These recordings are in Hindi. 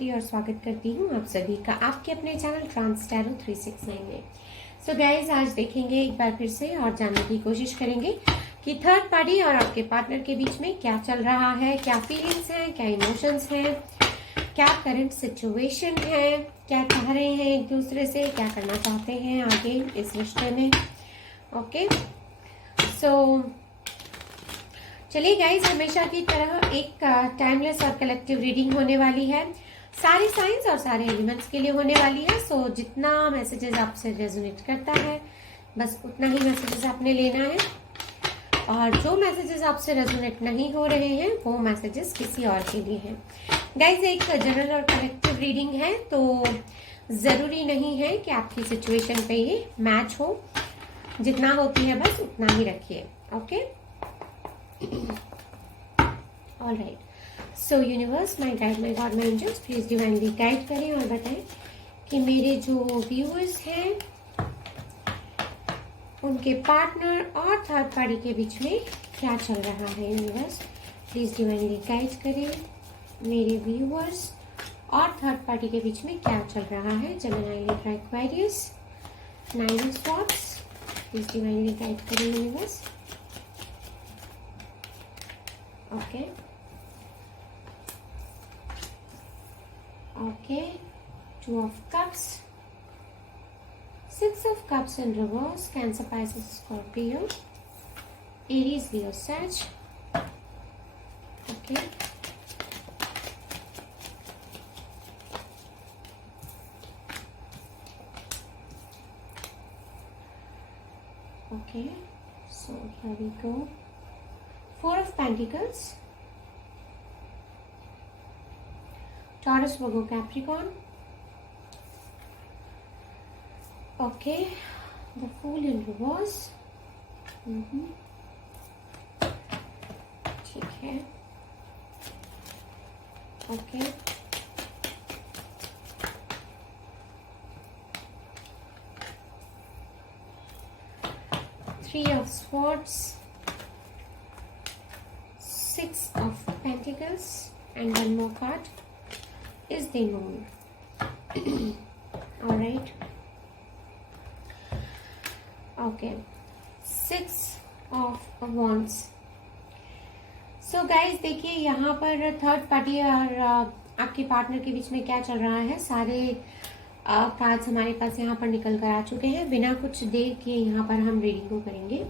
प्रकृति और स्वागत करती हूँ आप सभी का आपके अपने चैनल ट्रांस टैरो 369 में। सो गाइज, आज देखेंगे एक बार फिर से और जानने की कोशिश करेंगे कि थर्ड पार्टी और आपके पार्टनर के बीच में क्या चल रहा है, क्या फीलिंग्स हैं, क्या इमोशंस हैं, क्या करंट सिचुएशन है, क्या चाह रहे हैं एक दूसरे से, क्या करना चाहते हैं आगे इस रिश्ते में। ओके, सो चलिए गाइज, हमेशा की तरह एक टाइमलेस और कलेक्टिव रीडिंग होने वाली है। सारे साइंस और सारे एलिमेंट्स के लिए होने वाली है। सो जितना मैसेजेस आपसे रेजोनेट करता है बस उतना ही मैसेजेस आपने लेना है, और जो मैसेजेस आपसे रेजोनेट नहीं हो रहे हैं वो मैसेजेस किसी और के लिए हैं। गाइज, एक जनरल और कलेक्टिव रीडिंग है, तो ज़रूरी नहीं है कि आपकी सिचुएशन पे ये मैच हो। जितना होती है बस उतना ही रखिए। Okay, all right. So universe, my guide, my God, my angels, please divinely guide करें और बताएं कि मेरे जो व्यूअर्स हैं उनके पार्टनर और थर्ड पार्टी के बीच में क्या चल रहा है। यूनिवर्स प्लीज डिवाइनली गाइड करें मेरे व्यूअर्स और थर्ड पार्टी के बीच में क्या चल रहा है। Gemini, Libra, Aquarius, 9 of swords, please divinely guide करें universe. Okay. Okay. 2 of Cups. 6 of Cups in reverse. Cancer, Pisces, Scorpio. Aries, Leo, Sag. Okay. Okay. So here we go. 4 of Pentacles, Taurus, Virgo, Capricorn. Okay, the Fool in reverse. ठीक है। Okay. Three of Swords, 6 of Pentacles, and one more card is the Moon. All right. Okay. 6 of Wands. So guys, देखिए यहाँ पर थर्ड पार्टी और आपके पार्टनर के बीच में क्या चल रहा है। सारे कार्ड्स हमारे पास यहाँ पर निकल कर आ चुके हैं। बिना कुछ देर के यहाँ पर हम रीडिंग को करेंगे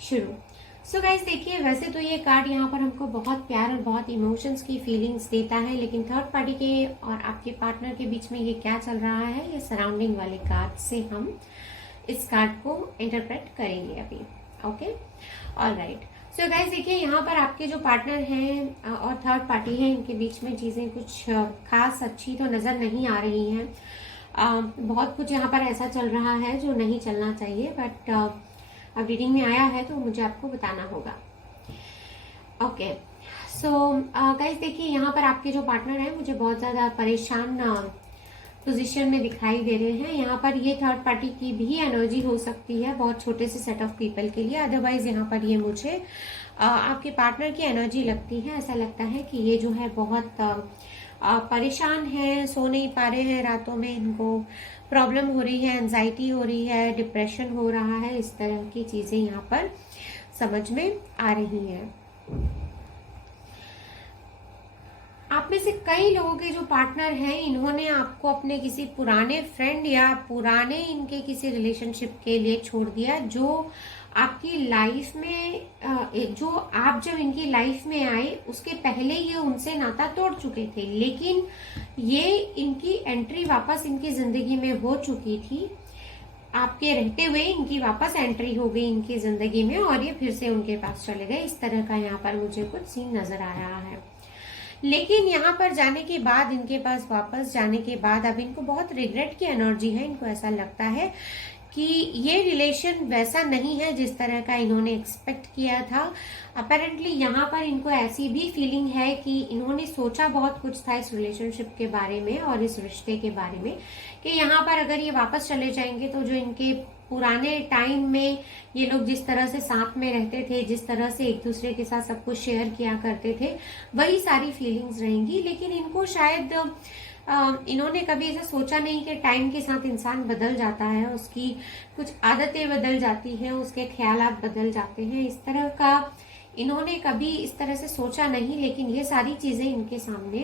शुरू। सो गाइज, देखिए वैसे तो ये कार्ड यहाँ पर हमको बहुत प्यार और बहुत इमोशंस की फीलिंग्स देता है, लेकिन थर्ड पार्टी के और आपके पार्टनर के बीच में ये क्या चल रहा है, ये सराउंडिंग वाले कार्ड से हम इस कार्ड को इंटरप्रेट करेंगे अभी। Okay, all right. So guys, देखिए यहाँ पर आपके जो पार्टनर हैं और थर्ड पार्टी है, इनके बीच में चीज़ें कुछ खास अच्छी तो नज़र नहीं आ रही हैं। बहुत कुछ यहाँ पर ऐसा चल रहा है जो नहीं चलना चाहिए, बट अब रीडिंग में आया है तो मुझे आपको बताना होगा। ओके, सो गाइस, देखिए यहाँ पर आपके जो पार्टनर हैं मुझे बहुत ज़्यादा परेशान पोजीशन में दिखाई दे रहे हैं। यहाँ पर ये थर्ड पार्टी की भी एनर्जी हो सकती है बहुत छोटे से सेट ऑफ पीपल के लिए। अदरवाइज यहाँ पर ये मुझे आपके पार्टनर की एनर्जी लगती है। ऐसा लगता है कि ये जो है बहुत परेशान है, सो नहीं पा रहे हैं रातों में, इनको प्रॉब्लम हो रही है, एंजाइटी हो रही है, डिप्रेशन हो रहा है। इस तरह की चीजें यहाँ पर समझ में आ रही हैं। आप में से कई लोगों के जो पार्टनर हैं, इन्होंने आपको अपने किसी पुराने फ्रेंड या पुराने इनके किसी रिलेशनशिप के लिए छोड़ दिया, जो आपकी लाइफ में जो आप जब इनकी लाइफ में आए उसके पहले ये उनसे नाता तोड़ चुके थे, लेकिन ये इनकी एंट्री वापस इनकी जिंदगी में हो चुकी थी। आपके रहते हुए इनकी वापस एंट्री हो गई इनकी जिंदगी में और ये फिर से उनके पास चले गए। इस तरह का यहाँ पर मुझे कुछ सीन नजर आ रहा है। लेकिन यहाँ पर जाने के बाद, इनके पास वापस जाने के बाद अब इनको बहुत रिग्रेट की एनर्जी है। इनको ऐसा लगता है कि ये रिलेशन वैसा नहीं है जिस तरह का इन्होंने एक्सपेक्ट किया था। अपेरेंटली यहाँ पर इनको ऐसी भी फीलिंग है कि इन्होंने सोचा बहुत कुछ था इस रिलेशनशिप के बारे में और इस रिश्ते के बारे में, कि यहाँ पर अगर ये वापस चले जाएंगे तो जो इनके पुराने टाइम में ये लोग जिस तरह से साथ में रहते थे, जिस तरह से एक दूसरे के साथ सब कुछ शेयर किया करते थे, वही सारी फीलिंग्स रहेंगी। लेकिन इनको शायद इन्होंने कभी ऐसा सोचा नहीं कि टाइम के साथ इंसान बदल जाता है, उसकी कुछ आदतें बदल जाती हैं, उसके ख्यालात बदल जाते हैं, इस तरह का इन्होंने कभी इस तरह से सोचा नहीं। लेकिन ये सारी चीजें इनके सामने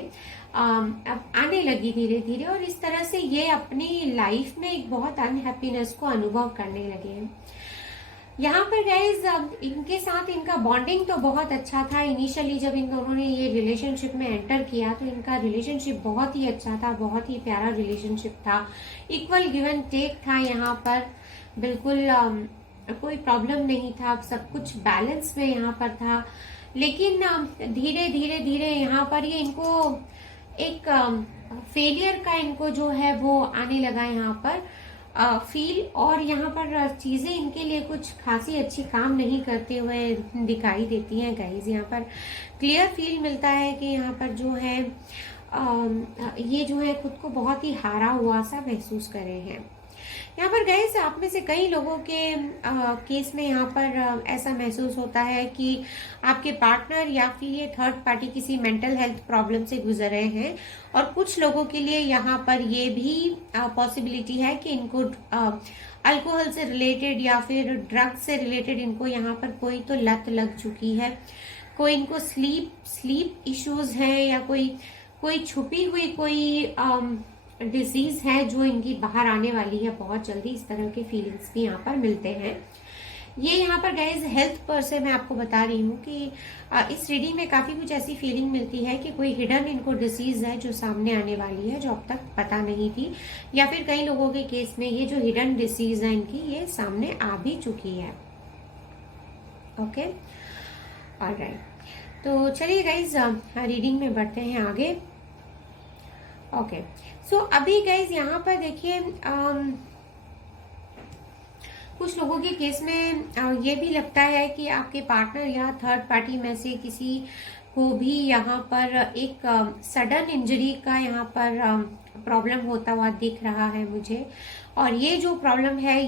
अब आने लगी धीरे धीरे, और इस तरह से ये अपनी लाइफ में एक बहुत अनहैप्पीनेस को अनुभव करने लगे हैं। यहाँ पर गाइज इनके साथ इनका बॉन्डिंग तो बहुत अच्छा था। इनिशियली जब इन दोनों ने ये रिलेशनशिप में एंटर किया तो इनका रिलेशनशिप बहुत ही अच्छा था, बहुत ही प्यारा रिलेशनशिप था, इक्वल गिव एंड टेक था। यहाँ पर बिल्कुल कोई प्रॉब्लम नहीं था, सब कुछ बैलेंस में यहाँ पर था। लेकिन धीरे धीरे धीरे यहाँ पर ये इनको एक फेलियर का इनको जो है वो आने लगा यहाँ पर फील, और यहाँ पर चीजें इनके लिए कुछ खासी अच्छी काम नहीं करते हुए दिखाई देती हैं गाइज। यहाँ पर क्लियर फील मिलता है कि यहाँ पर जो है ये जो है खुद को बहुत ही हारा हुआ सा महसूस कर रहे हैं। यहाँ पर गाइस आप में से कई लोगों के केस में यहाँ पर ऐसा महसूस होता है कि आपके पार्टनर या फिर ये थर्ड पार्टी किसी मेंटल हेल्थ प्रॉब्लम से गुजर रहे हैं, और कुछ लोगों के लिए यहाँ पर ये भी पॉसिबिलिटी है कि इनको अल्कोहल से रिलेटेड या फिर ड्रग्स से रिलेटेड इनको यहाँ पर कोई तो लत लग चुकी है, कोई इनको स्लीप इश्यूज हैं, या कोई छुपी हुई कोई डिजीज है जो इनकी बाहर आने वाली है बहुत जल्दी। इस तरह के फीलिंग्स भी यहाँ पर मिलते हैं। ये यहाँ पर गाइज हेल्थ पर से मैं आपको बता रही हूँ कि इस रीडिंग में काफी कुछ ऐसी फीलिंग मिलती है कि कोई हिडन इनको डिसीज है जो सामने आने वाली है, जो अब तक पता नहीं थी, या फिर कई लोगों के केस में ये जो हिडन डिसीज है इनकी ये सामने आ भी चुकी है। ओके, ऑलराइट, तो चलिए गाइज रीडिंग में बढ़ते हैं आगे। ओके, सो अभी गाइज यहाँ पर देखिए कुछ लोगों के केस में ये भी लगता है कि आपके पार्टनर या थर्ड पार्टी में से किसी को भी यहाँ पर एक सडन इंजरी का यहाँ पर प्रॉब्लम होता हुआ दिख रहा है मुझे। और ये जो प्रॉब्लम है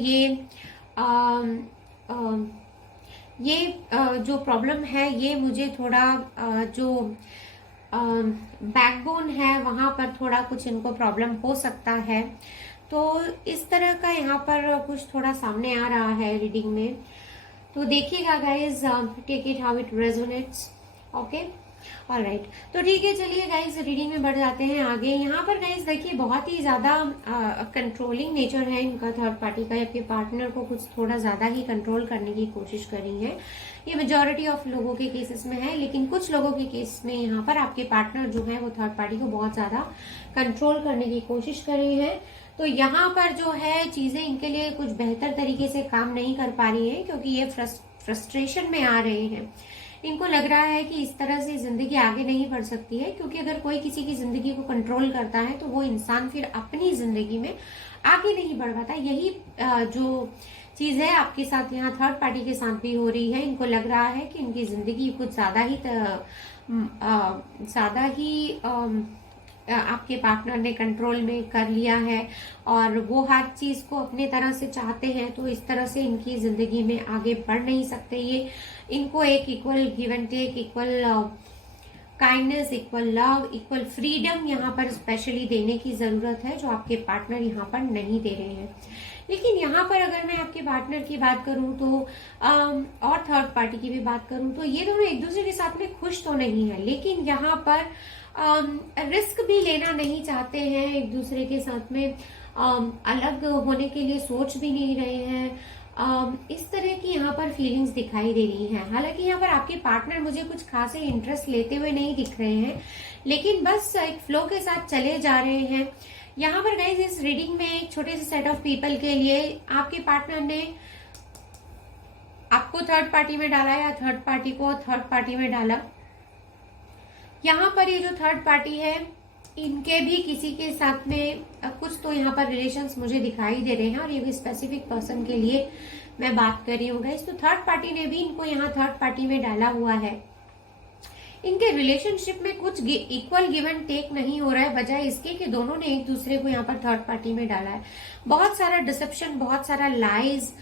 जो प्रॉब्लम है ये मुझे थोड़ा जो बैकबोन है वहां पर थोड़ा कुछ इनको प्रॉब्लम हो सकता है। तो इस तरह का यहाँ पर कुछ थोड़ा सामने आ रहा है रीडिंग में, तो देखिएगा guys, take it how it resonates. Okay, alright, तो ठीक है, चलिए गाइज रीडिंग में बढ़ जाते हैं आगे। यहाँ पर गाइज देखिए बहुत ही ज्यादा कंट्रोलिंग नेचर है इनका थर्ड पार्टी का, आपके पार्टनर को कुछ थोड़ा ज्यादा ही कंट्रोल करने की कोशिश कर रही है। ये मेजॉरिटी ऑफ लोगों के केसेस में है, लेकिन कुछ लोगों के केस में यहाँ पर आपके पार्टनर जो है वो थर्ड पार्टी को बहुत ज्यादा कंट्रोल करने की कोशिश कर रही है। तो यहाँ पर जो है चीजें इनके लिए कुछ बेहतर तरीके से काम नहीं कर पा रही है, क्योंकि ये फ्रस्ट्रेशन में आ रहे हैं। इनको लग रहा है कि इस तरह से जिंदगी आगे नहीं बढ़ सकती है, क्योंकि अगर कोई किसी की जिंदगी को कंट्रोल करता है तो वो इंसान फिर अपनी जिंदगी में आगे नहीं बढ़ पाता। यही जो चीज है आपके साथ यहाँ थर्ड पार्टी के साथ भी हो रही है। इनको लग रहा है कि इनकी जिंदगी कुछ ज्यादा ही आपके पार्टनर ने कंट्रोल में कर लिया है, और वो हर चीज को अपने तरह से चाहते हैं, तो इस तरह से इनकी जिंदगी में आगे बढ़ नहीं सकते। ये इनको एक equal give and take, equal kindness, equal love, equal freedom यहाँ पर स्पेशली देने की जरूरत है, जो आपके पार्टनर यहाँ पर नहीं दे रहे हैं। लेकिन यहाँ पर अगर मैं आपके पार्टनर की बात करूं तो और थर्ड पार्टी की भी बात करूं तो ये दोनों एक दूसरे के साथ में खुश तो नहीं है, लेकिन यहाँ पर रिस्क भी लेना नहीं चाहते हैं, एक दूसरे के साथ में अलग होने के लिए सोच भी नहीं रहे हैं। इस तरह की यहाँ पर फीलिंग्स दिखाई दे रही हैं। हालांकि यहाँ पर आपके पार्टनर मुझे कुछ खासे इंटरेस्ट लेते हुए नहीं दिख रहे हैं, लेकिन बस एक फ्लो के साथ चले जा रहे हैं। यहाँ पर गाइज इस रीडिंग में एक छोटे से सेट ऑफ पीपल के लिए आपके पार्टनर ने आपको थर्ड पार्टी में डाला या थर्ड पार्टी को थर्ड पार्टी में डाला। यहाँ पर ये जो थर्ड पार्टी है इनके भी किसी के साथ में कुछ तो यहाँ पर रिलेशंस मुझे दिखाई दे रहे हैं, और ये भी स्पेसिफिक पर्सन के लिए मैं बात कर रही हूँ गाइस। तो थर्ड पार्टी ने भी इनको यहाँ थर्ड पार्टी में डाला हुआ है। इनके रिलेशनशिप में कुछ इक्वल गिव एंड टेक नहीं हो रहा है, बजाय इसके कि दोनों ने एक दूसरे को यहाँ पर थर्ड पार्टी में डाला है। बहुत सारा डिसेप्शन, बहुत सारा लाइज,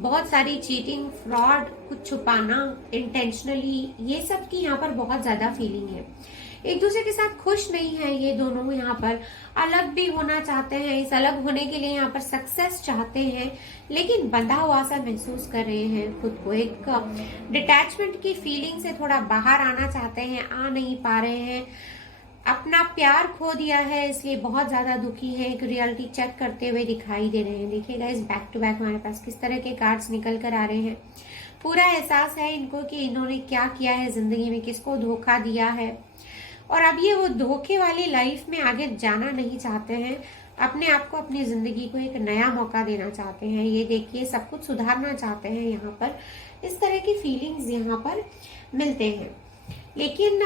बहुत सारी चीटिंग, फ्रॉड, कुछ छुपाना इंटेंशनली, ये सब की यहाँ पर बहुत ज्यादा फीलिंग है। एक दूसरे के साथ खुश नहीं है ये दोनों, यहाँ पर अलग भी होना चाहते हैं। इस अलग होने के लिए यहाँ पर सक्सेस चाहते हैं, लेकिन बंधा हुआ सा महसूस कर रहे हैं खुद को। एक डिटैचमेंट की फीलिंग से थोड़ा बाहर आना चाहते हैं, आ नहीं पा रहे हैं। अपना प्यार खो दिया है, इसलिए बहुत ज्यादा दुखी है। एक रियलिटी चेक करते हुए दिखाई दे रहे हैं। देखिए गाइस, बैक टू बैक हमारे पास किस तरह के कार्ड्स निकल कर आ रहे हैं। पूरा एहसास है इनको कि इन्होंने क्या किया है जिंदगी में, किसको धोखा दिया है, और अब ये वो धोखे वाली लाइफ में आगे जाना नहीं चाहते हैं। अपने आप को, अपनी जिंदगी को एक नया मौका देना चाहते हैं। ये देखिए, सब कुछ सुधारना चाहते हैं। यहाँ पर इस तरह की फीलिंग्स यहाँ पर मिलते हैं, लेकिन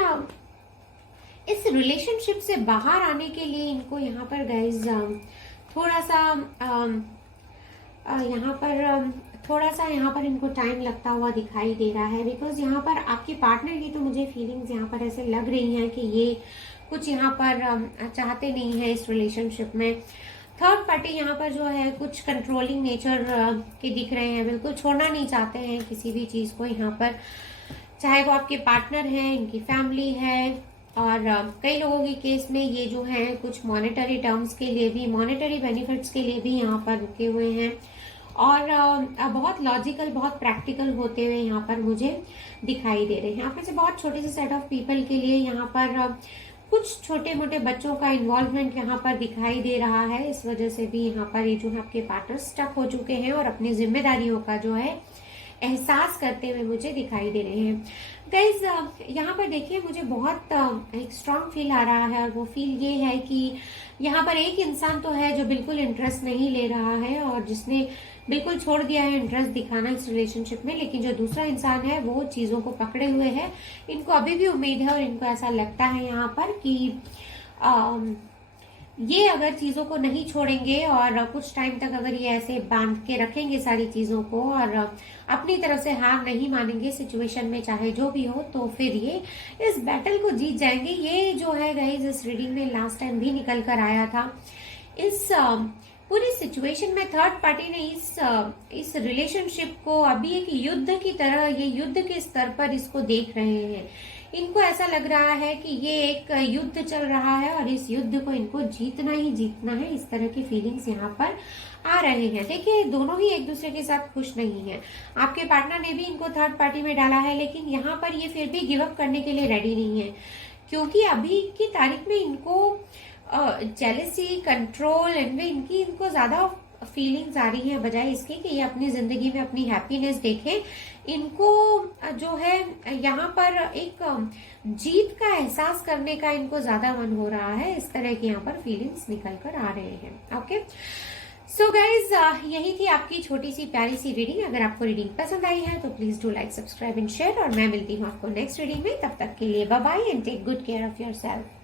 इस रिलेशनशिप से बाहर आने के लिए इनको यहाँ पर गाइज थोड़ा सा यहाँ पर इनको टाइम लगता हुआ दिखाई दे रहा है। बिकॉज यहाँ पर आपके पार्टनर की तो मुझे फीलिंग्स यहाँ पर ऐसे लग रही हैं कि ये कुछ यहाँ पर चाहते नहीं है इस रिलेशनशिप में। थर्ड पार्टी यहाँ पर जो है कुछ कंट्रोलिंग नेचर के दिख रहे हैं, बिल्कुल छोड़ना नहीं चाहते हैं किसी भी चीज को यहाँ पर, चाहे वो आपके पार्टनर है, इनकी फैमिली है, और कई लोगों के केस में ये जो है कुछ मॉनेटरी टर्म्स के लिए भी, मॉनेटरी बेनिफिट्स के लिए भी यहाँ पर रुके हुए हैं। और बहुत लॉजिकल, बहुत प्रैक्टिकल होते हुए यहाँ पर मुझे दिखाई दे रहे हैं। आप में से बहुत छोटे से सेट ऑफ पीपल के लिए यहाँ पर कुछ छोटे मोटे बच्चों का इन्वॉल्वमेंट यहाँ पर दिखाई दे रहा है। इस वजह से भी यहाँ पर ये जो है आपके पार्टनर स्टक हो चुके हैं और अपनी जिम्मेदारियों का जो है एहसास करते हुए मुझे दिखाई दे रहे हैं। गाइज, यहाँ पर देखिए, मुझे बहुत एक स्ट्रांग फील आ रहा है, और वो फील ये है कि यहाँ पर एक इंसान तो है जो बिल्कुल इंटरेस्ट नहीं ले रहा है और जिसने बिल्कुल छोड़ दिया है इंटरेस्ट दिखाना इस रिलेशनशिप में, लेकिन जो दूसरा इंसान है वो चीजों को पकड़े हुए है। इनको अभी भी उम्मीद है और इनको ऐसा लगता है यहाँ पर कि ये अगर चीजों को नहीं छोड़ेंगे और कुछ टाइम तक अगर ये ऐसे बांध के रखेंगे सारी चीजों को और अपनी तरफ से हार नहीं मानेंगे सिचुएशन में, चाहे जो भी हो, तो फिर ये इस बैटल को जीत जाएंगे। ये जो है गाइस, इस रीडिंग में लास्ट टाइम भी निकल कर आया था। इस पूरी सिचुएशन में थर्ड पार्टी ने इस रिलेशनशिप को अभी एक युद्ध की तरह, ये युद्ध के स्तर पर इसको देख रहे हैं। इनको ऐसा लग रहा है कि ये एक युद्ध चल रहा है और इस युद्ध को इनको जीतना ही जीतना है। इस तरह की फीलिंग्स यहाँ पर आ रहे हैं। देखिए, दोनों ही एक दूसरे के साथ खुश नहीं है। आपके पार्टनर ने भी इनको थर्ड पार्टी में डाला है, लेकिन यहाँ पर ये फिर भी गिव अप करने के लिए रेडी नहीं है, क्योंकि अभी की तारीख में इनको जेलेसी, कंट्रोल, इनको ज्यादा फीलिंग्स आ रही है, बजाय इसके कि ये अपनी जिंदगी में अपनी हैप्पीनेस देखें। इनको जो है यहाँ पर एक जीत का एहसास करने का इनको ज्यादा मन हो रहा है। इस तरह की यहाँ पर फीलिंग्स निकल कर आ रहे हैं। ओके, सो गाइज, यही थी आपकी छोटी सी प्यारी सी रीडिंग। अगर आपको रीडिंग पसंद आई है तो please do like, subscribe and share, और मैं मिलती हूँ आपको नेक्स्ट रीडिंग में। तब तक के लिए bye bye and take good care of yourself.